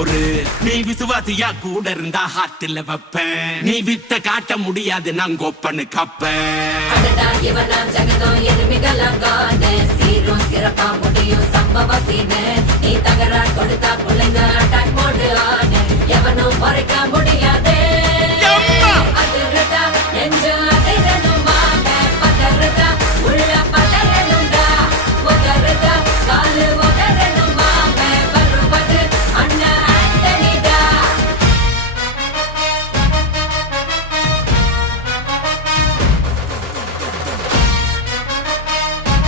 பொறு. நீ விசுவாசியா கூட இருந்தா ஹார்ட்ல வைப்பேன். நீ வித்த காட்ட முடியாது நான் கோப்பனு கப்பேன். சீரும் சிறப்பா முடியும் சம்பவ சீனு. நீ தகரா கொடுத்தா பிள்ளைங்க அட்டாக் போடு ஆனு. எவனும் மறைக்க